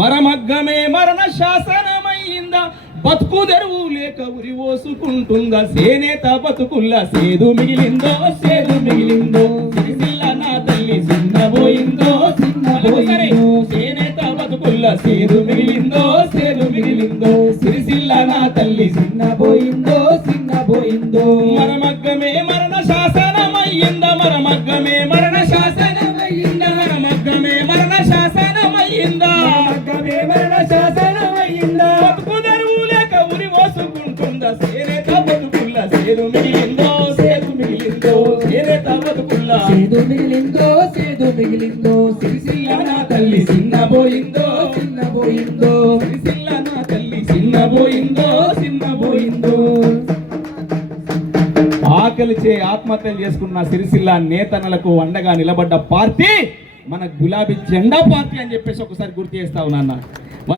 మరమగ్గమే మరణ శాసనమైందా బతుకు తెరువు లేక ఉరి ఓసుకుంటుందా? సేనేత బతుకుల్లా సేదు మిగిలిందో సేదు మిగిలిందో? సిరిసిల్ల నా తల్లి చిన్నబోయిందో చిన్నబోయిందో సేనేత బతుకుల్లా సేదు మిగిలిందో సేదు మిగిలిందో? సిరిసిల్ల నా తల్లి చిన్నబోయిందో చిన్నబోయిందో మరమగ్గమే మరణ శాసనమయ్యిందా మగ్గమే మరణ శాసనమయ్యిందా బతుకు తెరువు లేక ఉరి మోసుకుంటుందా? సేనేత బతుకుల్ల సేదు మిగిలిందో సేదు మిగిలిందో? సేనేత బతుకుల్ల సేదు మిగిలిందో సేదు మిగిలిందో? సిరిసిల్ల నా తల్లి చిన్నబోయిందో చిన్నబోయిందో సిరిసిల్ల నా తల్లి చిన్నబోయిందో చిన్నబోయిందో ఆకలిచే ఆత్మహత్యలు చేసుకున్న సిరిసిల్ల నేతనలకు అండగా నిలబడ్డ పార్టీ మన గులాబీ జెండా పార్టీ అని చెప్పేసి ఒకసారి గుర్తు చేస్తా ఉన్నా